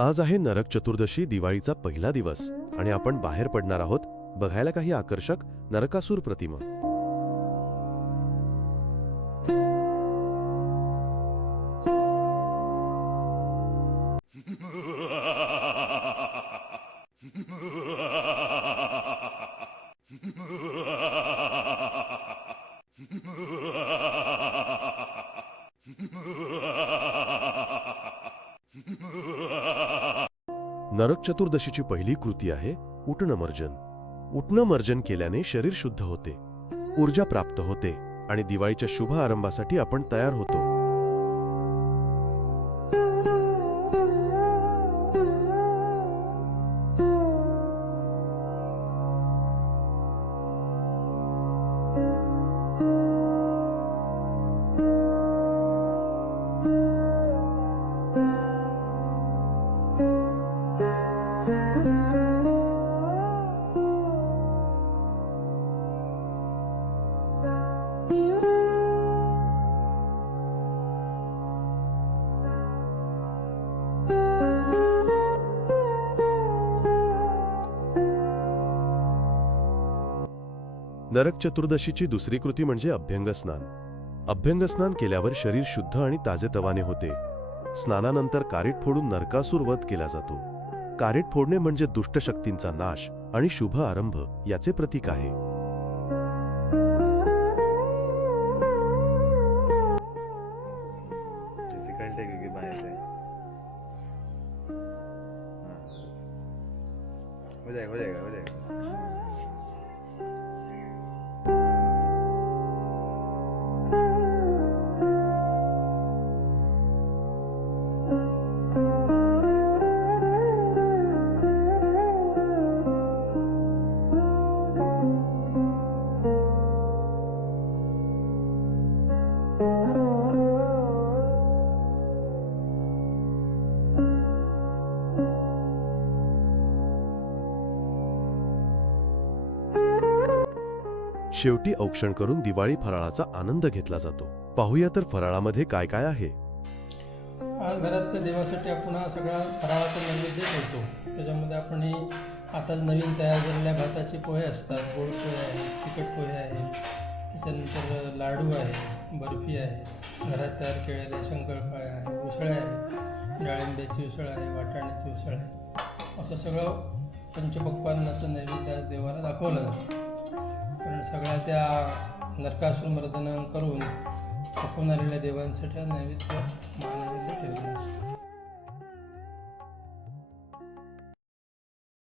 आज आहे नरक चतुर्दशी, दिवाळीचा पहिला दिवस, आणि आपण बाहेर पडणार आहोत बघायला काही आकर्षक नरकासूर प्रतिमा. नरक चतुर्दशीची पहिली कृती आहे उटणमर्जन. उटणमर्जन केल्याने शरीर शुद्ध होते, ऊर्जा प्राप्त होते आणि दिवाळीच्या शुभ आरंभासाठी आपण तयार होतो. नरक चतुर्दशीची दुसरी कृती म्हणजे अभ्यंगस्नान. अभ्यंगस्नान केल्यावर शरीर शुद्ध आणि ताजेतवाने होते. स्नानानंतर कारीट फोडून नरकासूर वध केला जातो. कारीट फोडणे म्हणजे दुष्ट शक्तींचा नाश आणि शुभ आरंभ याचे प्रतीक आहे. शेवटी औक्षण करून दिवाळी फराळाचा आनंद घेतला जातो. पाहूया तर फराळामध्ये काय काय आहे. आज घरात देवासाठी आपण हा सगळा फराळाचा नैवेद्य ठेवतो. त्याच्यामध्ये आपण आता नवीन तयार झालेल्या भाताचे पोहे असतात, गोड पोहे आहे, तिखट पोहे आहे, त्याच्यानंतर लाडू आहे, बर्फी आहे, घरात तयार केलेले शंकरपाळे आहे, उसळ आहे, डाळिंब्याची उसळ आहे, वाटाण्याची उसळ आहे. असं सगळं पंचपक्वान्नाचं नैवेद्य आज देवाला दाखवलं जातं. कारण सगळ्या त्या नरकासूर मर्दन करून थकून आलेल्या देवांसाठी नैवेद्य महानैवेद्य ठेवले असतो.